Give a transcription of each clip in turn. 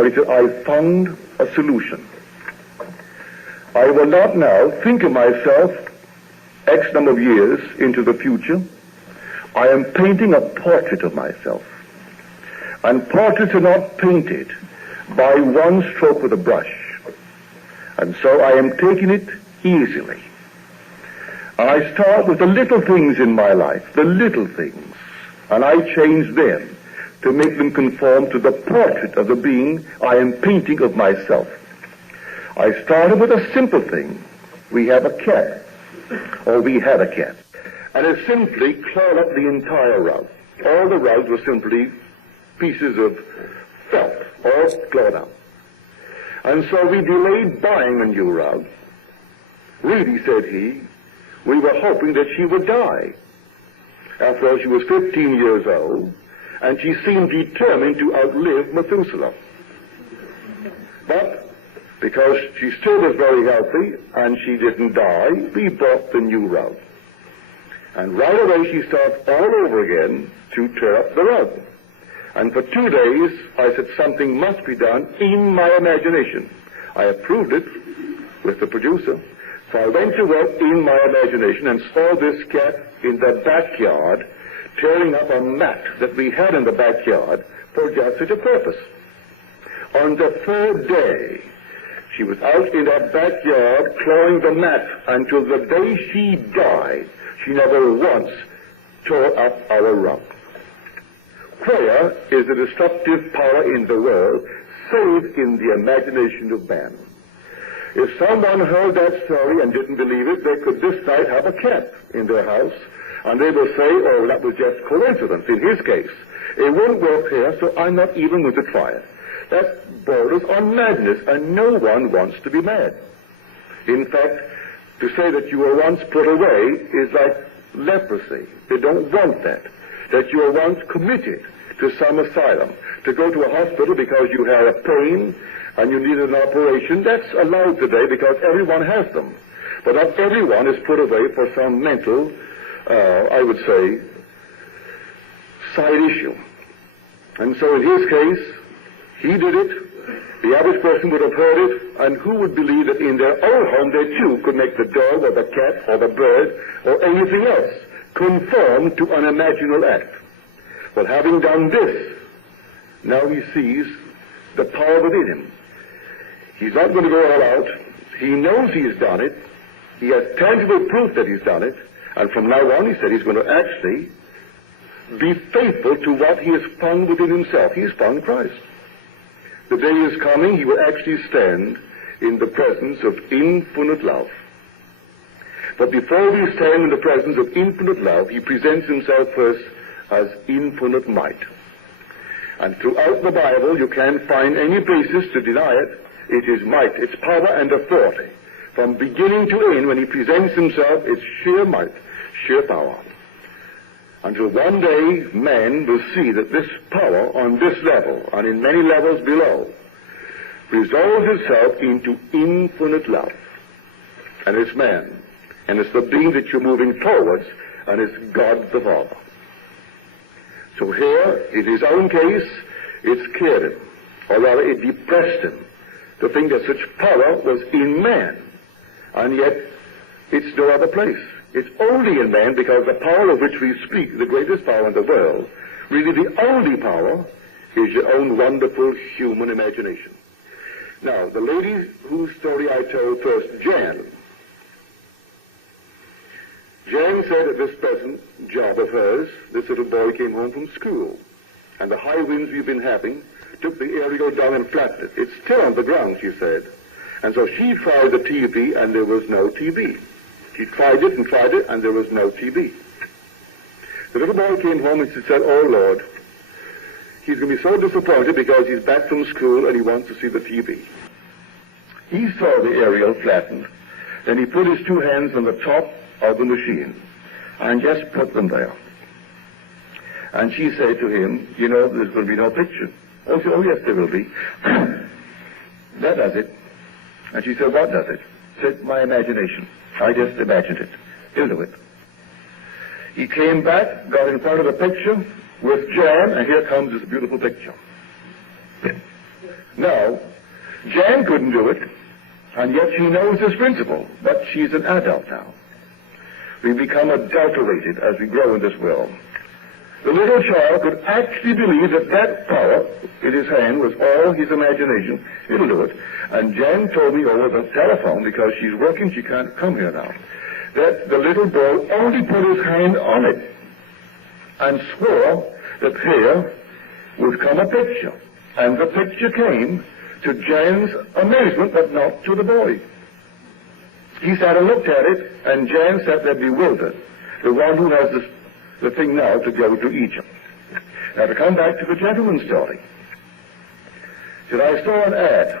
But he said, I found a solution. I will not now think of myself X number of years into the future. I am painting a portrait of myself. And portraits are not painted by one stroke with a brush. And so I am taking it easily. I start with the little things in my life, the little things, and I change them to make them conform to the portrait of the being I am painting of myself. I started with a simple thing. We have a cat, or we had a cat, and it simply clawed up the entire rug. All the rugs were simply pieces of felt, all clawed up. And so we delayed buying a new rug. Really, said he, we were hoping that she would die. After all, she was 15 years old, and she seemed determined to outlive Methuselah. But because she still was very healthy, and she didn't die, we bought the new rug. And right away she starts all over again to tear up the rug. And for 2 days, I said something must be done in my imagination. I approved it with the producer. So I went to work in my imagination and saw this cat in the backyard tearing up a mat that we had in the backyard for just such a purpose. On the 3rd day, she was out in that backyard clawing the mat until the day she died. She never once tore up our rug. Prayer is a destructive power in the world, save in the imagination of man. If someone heard that story and didn't believe it, they could this night have a cat in their house, and they will say, oh, that was just coincidence in his case. It won't work here, so I'm not even going to try it. That borders on madness, and no one wants to be mad. In fact, to say that you were once put away is like leprosy. They don't want that. That you were once committed to some asylum. To go to a hospital because you had a pain and you needed an operation, that's allowed today because everyone has them. But not everyone is put away for some mental, I would say, side issue. And so in his case, he did it. The average person would have heard it, and who would believe that in their own home they too could make the dog or the cat or the bird or anything else conform to an imaginal act? Well, having done this, now he sees the power within him. He's not going to go all out. He knows he's done it. He has tangible proof that he's done it. And from now on, he said he's going to actually be faithful to what he has found within himself. He's found Christ. The day is coming, he will actually stand in the presence of infinite love. But before we stand in the presence of infinite love, he presents himself first as infinite might. And throughout the Bible, you can't find any basis to deny it. It is might, it's power and authority. From beginning to end, when he presents himself, it's sheer might, sheer power. Until one day, man will see that this power on this level, and in many levels below, resolves itself into infinite love. And it's man. And it's the being that you're moving towards, and it's God the Father. So here, in his own case, it scared him, or rather it depressed him, to think that such power was in man, and yet it's no other place. It's only in man, because the power of which we speak, the greatest power in the world, really the only power, is your own wonderful human imagination. Now, the lady whose story I told first, Jan said that this present job of hers, this little boy came home from school, and the high winds we've been having took the aerial down and flattened it. It's still on the ground, she said. And so she tried the TV, and there was no TV. She tried it, and there was no TV. The little boy came home and she said, oh, Lord, he's going to be so disappointed because he's back from school and he wants to see the TV. He saw the aerial flattened, then he put his 2 hands on the top of the machine and just put them there. And she said to him, you know, there's going to be no picture. Oh, so, oh yes, there will be. That does it. And she said, what does it? Said, my imagination. I just imagined it. He'll do it. He came back, got in front of the picture with Jan, and here comes this beautiful picture. now, Jan couldn't do it, and yet she knows this principle, but she's an adult now. We become adulterated as we grow in this world. The little child could actually believe that that power in his hand was all his imagination. It'll do it. And Jan told me over the telephone, because she's working, she can't come here now, that the little boy only put his hand on it and swore that here would come a picture. And the picture came, to Jan's amazement, but not to the boy. He sat and looked at it, and Jan sat there bewildered, the one who has the thing now to go to Egypt. Now, to come back to the gentleman's story. Said, I saw an ad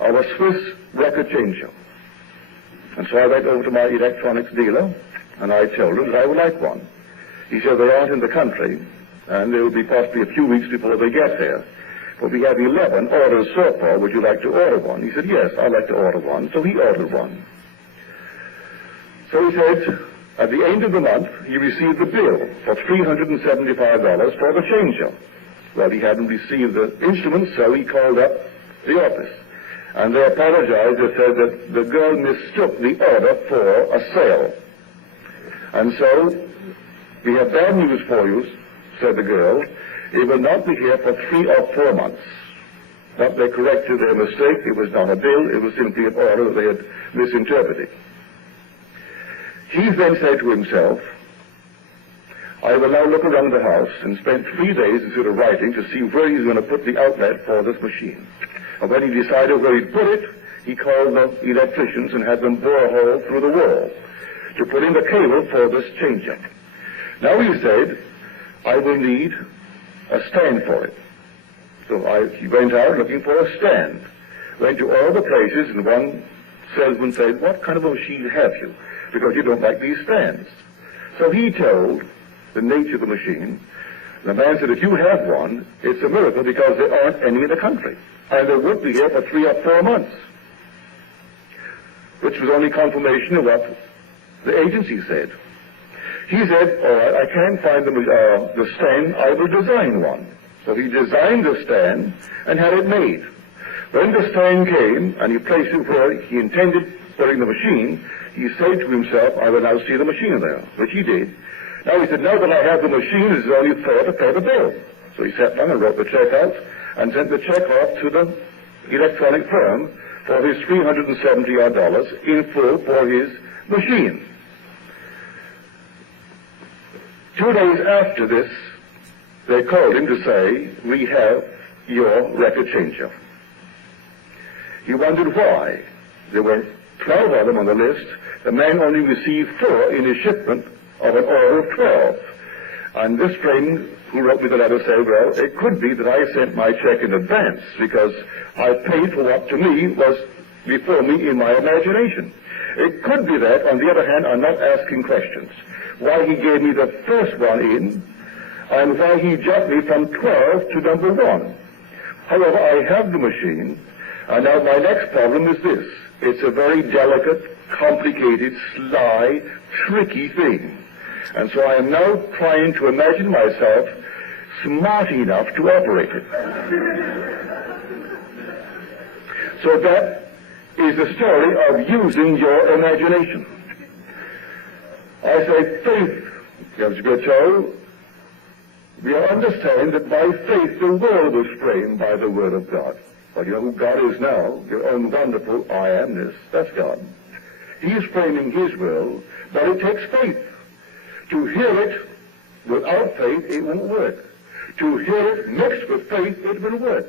of a Swiss record changer. And so I went over to my electronics dealer, and I told him that I would like one. He said, they aren't in the country, and there will be possibly a few weeks before they get there. But we have 11 orders so far. Would you like to order one? He said, yes, I'd like to order one. So he ordered one. So he said, at the end of the month, he received the bill for $375 for the changer. Well, he hadn't received the instrument, so he called up the office. And they apologized. They said that the girl mistook the order for a sale. And so, we have bad news for you, said the girl. It will not be here for 3 or 4 months. But they corrected their mistake. It was not a bill. It was simply an order they had misinterpreted. He then said to himself, I will now look around the house, and spend 3 days instead of writing to see where he's going to put the outlet for this machine. And when he decided where he'd put it, he called the electricians and had them bore a hole through the wall to put in the cable for this changer. Now he said, I will need a stand for it. So he went out looking for a stand. Went to all the places, and one salesman said, what kind of a machine have you? Because you don't like these stands. So he told the nature of the machine. The man said, if you have one, it's a miracle, because there aren't any in the country. And they would be here for 3 or 4 months. Which was only confirmation of what the agency said. He said, all right, I can't find the stand, I will design one. So he designed the stand and had it made. When the stand came and he placed it where he intended putting the machine, he said to himself, I will now see the machine there, which he did. Now he said, now that I have the machine, it is only fair to pay the bill. So he sat down and wrote the check out and sent the check off to the electronic firm for his $370 in full for his machine. 2 days after this, they called him to say, we have your record changer. He wondered why. There were 12 of them on the list. The man only received 4 in his shipment of an order of 12. And this friend who wrote me the letter said, well, it could be that I sent my check in advance because I paid for what to me was before me in my imagination. It could be that, on the other hand, I'm not asking questions. Why he gave me the first one in, and why he jumped me from 12 to number 1. However, I have the machine, and now my next problem is this. It's a very delicate, complicated, sly, tricky thing. And so I am now trying to imagine myself smart enough to operate it. So that is the story of using your imagination. I say faith, as we're told, we understand that by faith the world was framed by the Word of God. But you know who God is now? Your own wonderful I amness. That's God. He is framing His will, but it takes faith. To hear it without faith, it won't work. To hear it mixed with faith, it will work.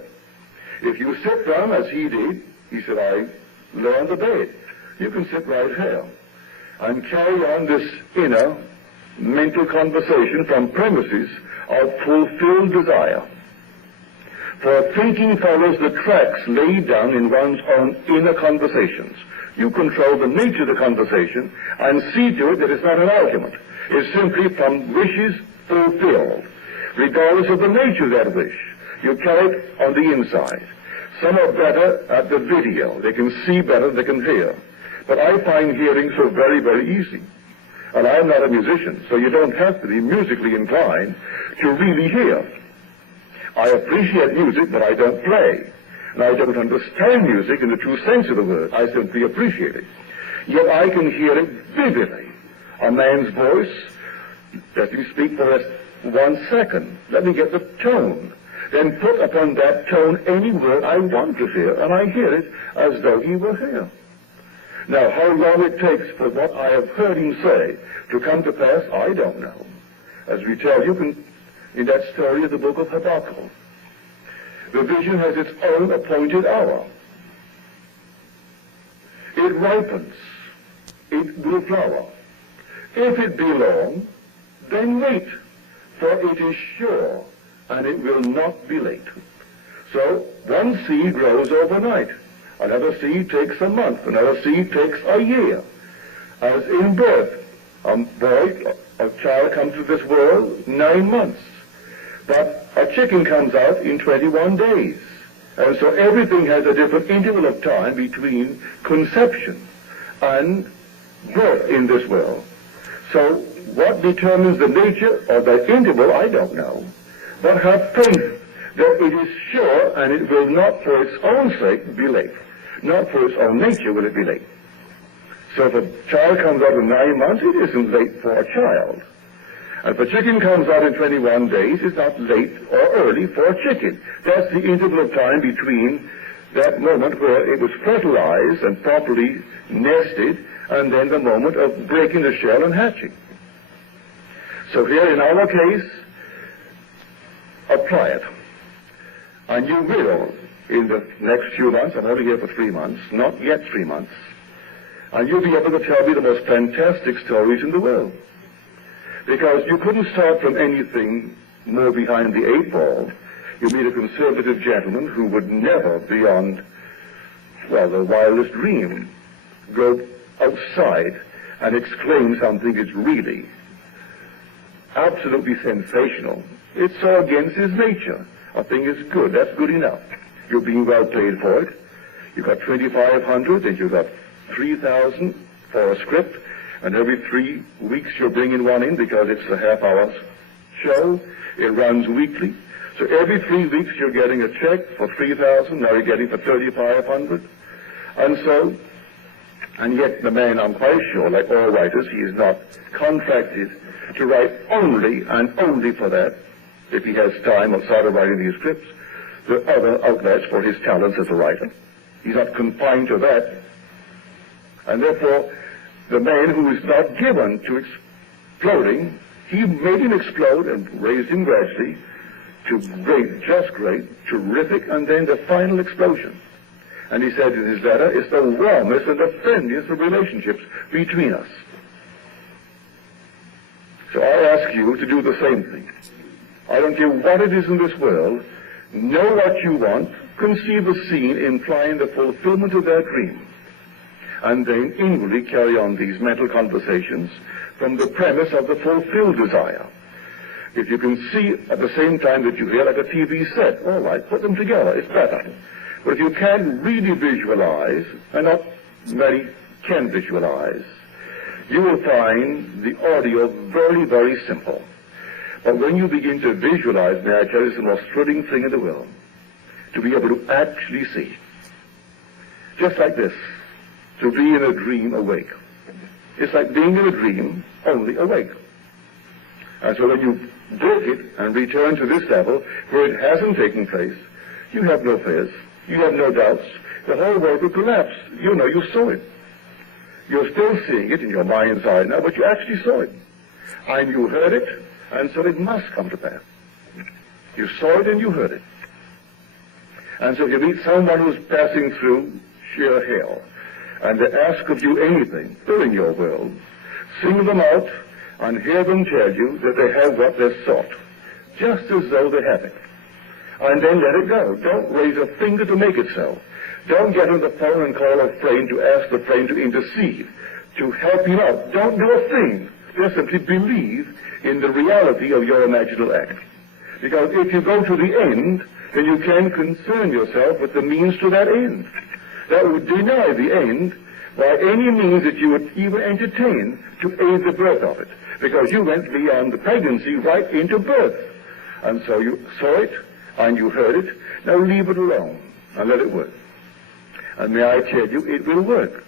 If you sit down as he did, he said, I learned the bed. You can sit right here and carry on this inner mental conversation from premises of fulfilled desire. For thinking follows the tracks laid down in one's own inner conversations. You control the nature of the conversation and see to it that it's not an argument. It's simply from wishes fulfilled. Regardless of the nature of that wish, you carry it on the inside. Some are better at the video. They can see better than they can hear. But I find hearing so very, very easy. And I'm not a musician, so you don't have to be musically inclined to really hear. I appreciate music, but I don't play. And I don't understand music in the true sense of the word. I simply appreciate it. Yet I can hear it vividly. A man's voice, let me speak for us 1 second. Let me get the tone. Then put upon that tone any word I want to hear, and I hear it as though he were here. Now, how long it takes for what I have heard him say to come to pass, I don't know. As we tell you in that story of the book of Habakkuk, the vision has its own appointed hour. It ripens. It will flower. If it be long, then wait, for it is sure, and it will not be late. So one seed grows overnight. Another seed takes a month. Another seed takes a year. As in birth, a child comes to this world 9 months. But a chicken comes out in 21 days. And so everything has a different interval of time between conception and birth in this world. So what determines the nature of that interval, I don't know. But have faith that it is sure and it will not for its own sake be late. Not for its own nature will it be late. So if a child comes out in 9 months, it isn't late for a child. And if a chicken comes out in 21 days, it's not late or early for a chicken. That's the interval of time between that moment where it was fertilized and properly nested, and then the moment of breaking the shell and hatching. So here in our case, apply it. And you will, in the next few months, I'm only here for 3 months, not yet 3 months, and you'll be able to tell me the most fantastic stories in the world. Because you couldn't start from anything more behind the 8 ball. You meet a conservative gentleman who would never, beyond, well, the wildest dream, go outside and exclaim something is really absolutely sensational. It's so against his nature. A thing is good. That's good enough. You're being well paid for it. You've got 2,500 and you've got 3,000 for a script. And every 3 weeks you're bringing one in because it's a half-hour show. It runs weekly. So every 3 weeks you're getting a check for 3,000. Now you're getting for 3,500. And yet the man, I'm quite sure, like all writers, he is not contracted to write only and only for that, if he has time outside of writing these scripts, the other outlets for his talents as a writer. He's not confined to that. And therefore, the man who is not given to exploding, he made him explode and raised him gradually to great, just great, terrific, and then the final explosion. And he said in his letter, it's the warmest and the friendliest of relationships between us. So I ask you to do the same thing. I don't care what it is in this world. Know what you want. Conceive a scene implying the fulfillment of that dream. And then inwardly carry on these mental conversations from the premise of the fulfilled desire. If you can see at the same time that you hear, like a TV set, all right, put them together. It's better. But if you can't really visualize, and not many can visualize, you will find the audio very, very simple. But when you begin to visualize, may I tell you, it's the most thrilling thing in the world, to be able to actually see. Just like this, to be in a dream awake. It's like being in a dream, only awake. And so when you break it and return to this level, where it hasn't taken place, you have no fears, you have no doubts. The whole world will collapse. You know, you saw it. You're still seeing it in your mind's eye now, but you actually saw it. And you heard it, and so it must come to pass. You saw it and you heard it. And so if you meet someone who's passing through sheer hell, and they ask of you anything during your world, sing them out and hear them tell you that they have what they sought, just as though they have it. And then let it go. Don't raise a finger to make it so. Don't get on the phone and call a friend to ask the friend to intercede, to help you out. Don't do a thing. Just simply believe in the reality of your imaginal act. Because if you go to the end, then you can concern yourself with the means to that end. That would deny the end by any means that you would even entertain to aid the birth of it. Because you went beyond the pregnancy right into birth. And so you saw it, and you heard it. Now leave it alone. and let it work. And may I tell you, it will work.